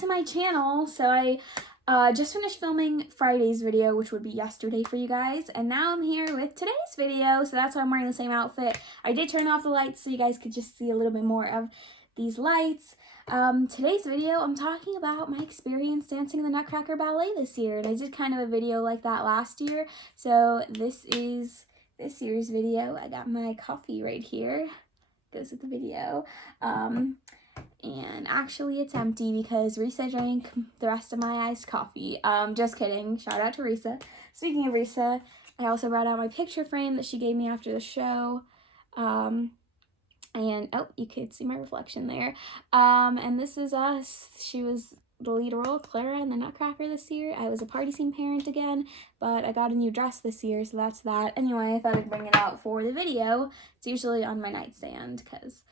to my channel. So I just finished filming Friday's video, which would be yesterday for you guys, and now I'm here with today's video, so that's why I'm wearing the same outfit. I did turn off the lights so you guys could just see a little bit more of these lights. Today's video, I'm talking about my experience dancing the Nutcracker Ballet this year, and I did kind of a video like that last year, so this is this year's video. I got my coffee right here, goes with the video. And actually it's empty because Risa drank the rest of my iced coffee. Just kidding. Shout out to Risa. Speaking of Risa, I also brought out my picture frame that she gave me after the show. And oh, you could see my reflection there. And this is us. She was the lead role, Clara, in the Nutcracker this year. I was a party scene parent again, but I got a new dress this year, so that's that. Anyway, I thought I'd bring it out for the video. It's usually on my nightstand because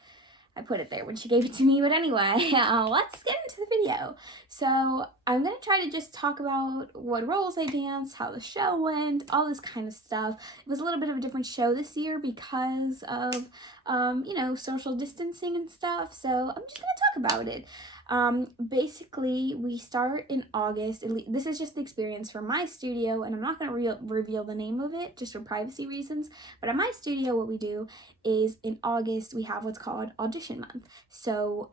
I put it there when she gave it to me, but anyway, let's get into the video. So I'm going to try to just talk about what roles I danced, how the show went, all this kind of stuff. It was a little bit of a different show this year because of, you know, social distancing and stuff, so I'm just going to talk about it. Basically, we start in August. This is just the experience from my studio, and I'm not going to reveal the name of it just for privacy reasons, but at my studio, what we do is in August, we have what's called audition month. So,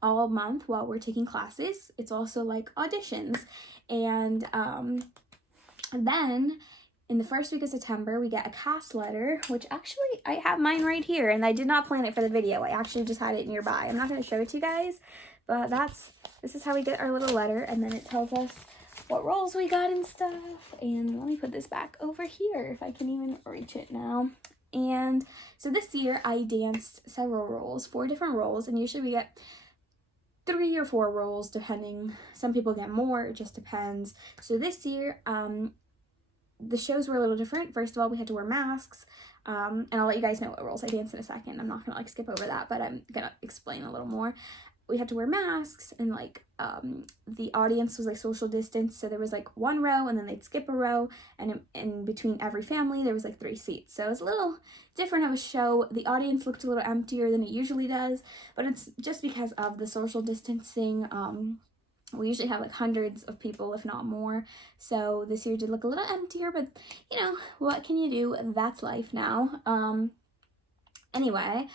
all month while we're taking classes, it's also like auditions, and then in the first week of September, we get a cast letter, which actually, I have mine right here, and I did not plan it for the video. I actually just had it nearby. I'm not going to show it to you guys, but this is how we get our little letter, and then it tells us what roles we got and stuff. And let me put this back over here, if I can even reach it now. And so this year, I danced several roles, 4 different roles, and usually we get 3 or 4 roles, depending. Some people get more, it just depends. So this year, the shows were a little different. First of all, we had to wear masks, and I'll let you guys know what roles I danced in a second. I'm not gonna like skip over that, but I'm gonna explain a little more. We had to wear masks, and like the audience was like social distance, so there was like 1 row, and then they'd skip a row, and in between every family there was like 3 seats, so it was a little different of a show. The audience looked a little emptier than it usually does, but it's just because of the social distancing. We usually have like hundreds of people, if not more. So this year did look a little emptier, but you know, what can you do? That's life now. Anyway,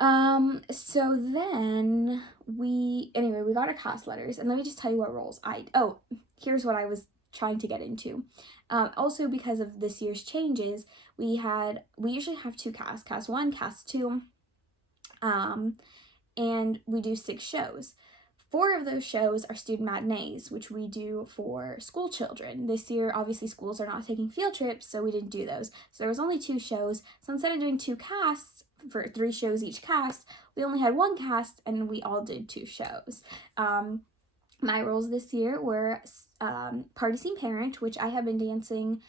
so then we got our cast letters, and let me just tell you what roles here's what I was trying to get into. Also because of this year's changes, we usually have 2 casts, cast 1, cast 2, and we do 6 shows. 4 of those shows are student matinees, which we do for school children. This year, obviously, schools are not taking field trips, so we didn't do those. So there was only 2 shows. So instead of doing 2 casts for 3 shows each cast, we only had 1 cast, and we all did 2 shows. My roles this year were party scene parent, which I have been dancing.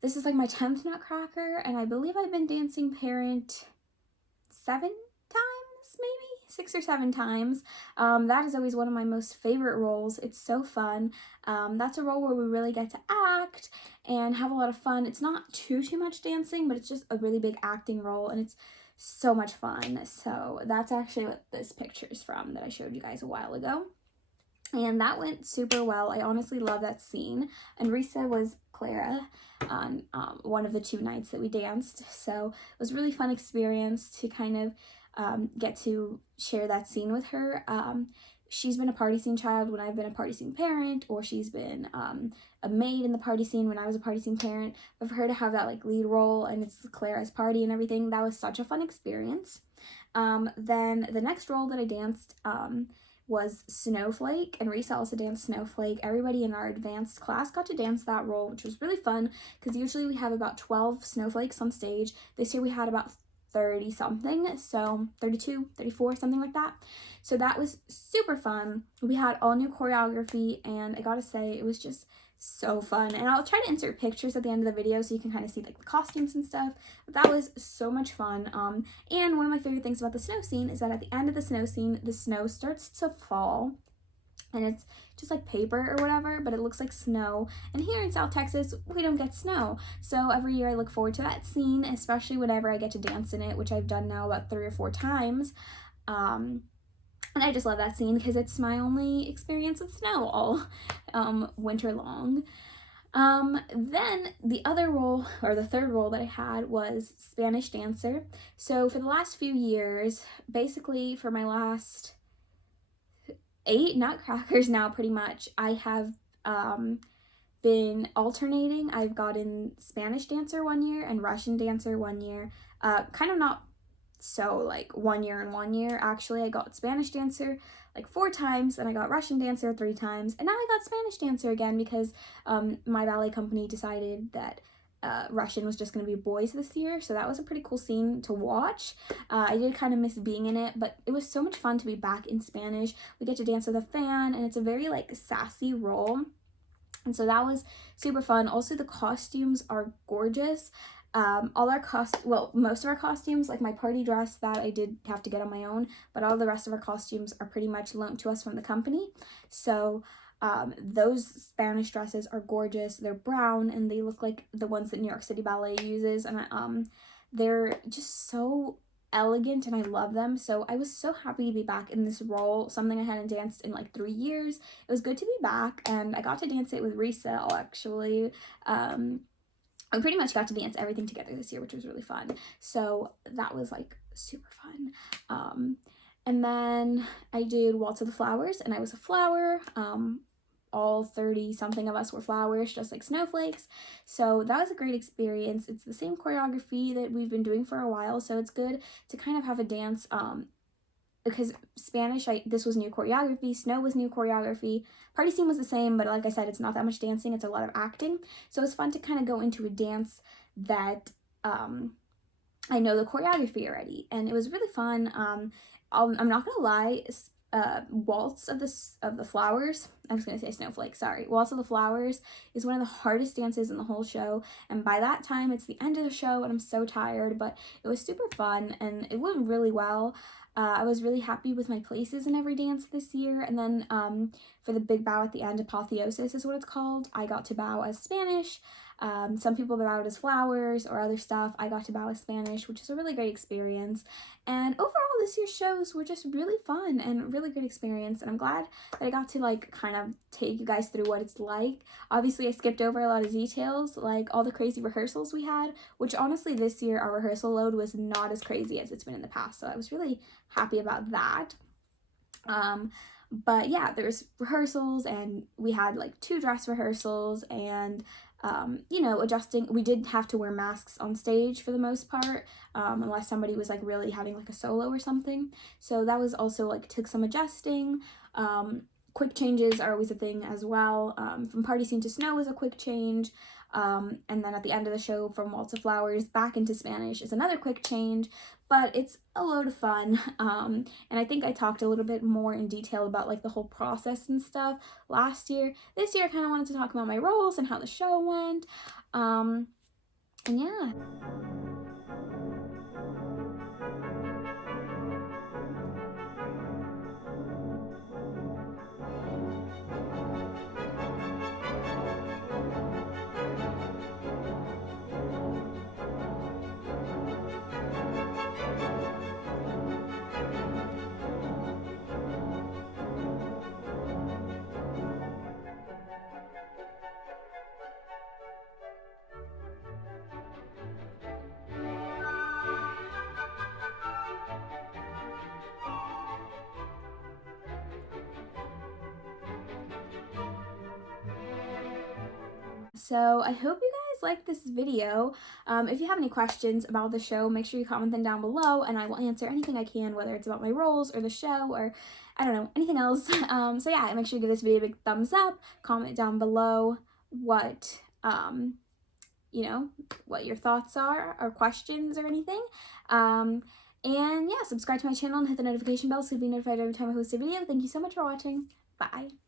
This is like my 10th Nutcracker, and I believe I've been dancing parent 7 times, maybe 6 or 7 times. That is always one of my most favorite roles. It's so fun. That's a role where we really get to act and have a lot of fun. It's not too much dancing, but it's just a really big acting role, and it's so much fun. So that's actually what this picture is from that I showed you guys a while ago. And that went super well. I honestly love that scene. And Risa was Clara on one of the 2 nights that we danced. So it was a really fun experience to kind of get to share that scene with her. She's been a party scene child when I've been a party scene parent, or she's been a maid in the party scene when I was a party scene parent. But for her to have that like lead role, and it's Clara's party and everything, that was such a fun experience. Then the next role that I danced was Snowflake, and Risa also danced Snowflake. Everybody in our advanced class got to dance that role, which was really fun because usually we have about 12 snowflakes on stage. This year we had about 30 something, so 32, 34, something like that. So that was super fun. We had all new choreography, and I gotta say, it was just so fun. And I'll try to insert pictures at the end of the video so you can kind of see like the costumes and stuff. But that was so much fun. And one of my favorite things about the snow scene is that at the end of the snow scene, the snow starts to fall. And it's just like paper or whatever, but it looks like snow. And here in South Texas, we don't get snow. So every year I look forward to that scene, especially whenever I get to dance in it, which I've done now about 3 or 4 times. And I just love that scene because it's my only experience with snow all winter long. Then the other role, or the third role that I had, was Spanish dancer. So for the last few years, basically for my last 8 Nutcrackers now pretty much, I have been alternating. I've gotten Spanish dancer one year and Russian dancer one year. Kind of not so like 1 year and 1 year. Actually, I got Spanish dancer like 4 times, and I got Russian dancer 3 times, and now I got Spanish dancer again because my ballet company decided that Russian was just going to be boys this year, so that was a pretty cool scene to watch. I did kind of miss being in it, but it was so much fun to be back in Spanish. We get to dance with a fan, and it's a very like sassy role, and so that was super fun. Also, the costumes are gorgeous. Most of our costumes, like my party dress that I did have to get on my own, but all the rest of our costumes are pretty much loaned to us from the company. So those Spanish dresses are gorgeous. They're brown and they look like the ones that New York City Ballet uses, and they're just so elegant and I love them. So I was so happy to be back in this role, something I hadn't danced in like 3 years. It was good to be back, and I got to dance it with Resale actually. I pretty much got to dance everything together this year, which was really fun. So that was like super fun. And then I did Waltz of the Flowers, and I was a flower. All 30 something of us were flowers, just like snowflakes. So that was a great experience. It's the same choreography that we've been doing for a while, so it's good to kind of have a dance because Spanish, this was new choreography, Snow was new choreography, Party Scene was the same, but like I said, it's not that much dancing, it's a lot of acting. So it's fun to kind of go into a dance that I know the choreography already, and it was really fun. I'm not gonna lie, Waltz of the Flowers, I was gonna say Snowflake, sorry. Waltz of the Flowers is one of the hardest dances in the whole show, and by that time it's the end of the show and I'm so tired, but it was super fun and it went really well. I was really happy with my places in every dance this year, and then for the big bow at the end, Apotheosis is what it's called, I got to bow as Spanish. Some people bowed as flowers or other stuff. I got to bow as Spanish, which is a really great experience. And overall, this year's shows were just really fun and really great experience. And I'm glad that I got to like kind of take you guys through what it's like. Obviously, I skipped over a lot of details, like all the crazy rehearsals we had, which honestly this year our rehearsal load was not as crazy as it's been in the past. So I was really happy about that. But yeah, there's rehearsals, and we had like 2 dress rehearsals, and adjusting. We did have to wear masks on stage for the most part, unless somebody was like really having like a solo or something. So that was also like took some adjusting. Quick changes are always a thing as well. From Party Scene to Snow is a quick change. And then at the end of the show, from Waltz of Flowers back into Spanish is another quick change, but it's a load of fun. And I think I talked a little bit more in detail about like the whole process and stuff last year. This year I kind of wanted to talk about my roles and how the show went. And yeah. So I hope you guys like this video. If you have any questions about the show, make sure you comment them down below, and I will answer anything I can, whether it's about my roles or the show or I don't know, anything else. So yeah, make sure you give this video a big thumbs up, comment down below what what your thoughts are or questions or anything. And yeah, subscribe to my channel and hit the notification bell so you'll be notified every time I post a video. Thank you so much for watching. Bye.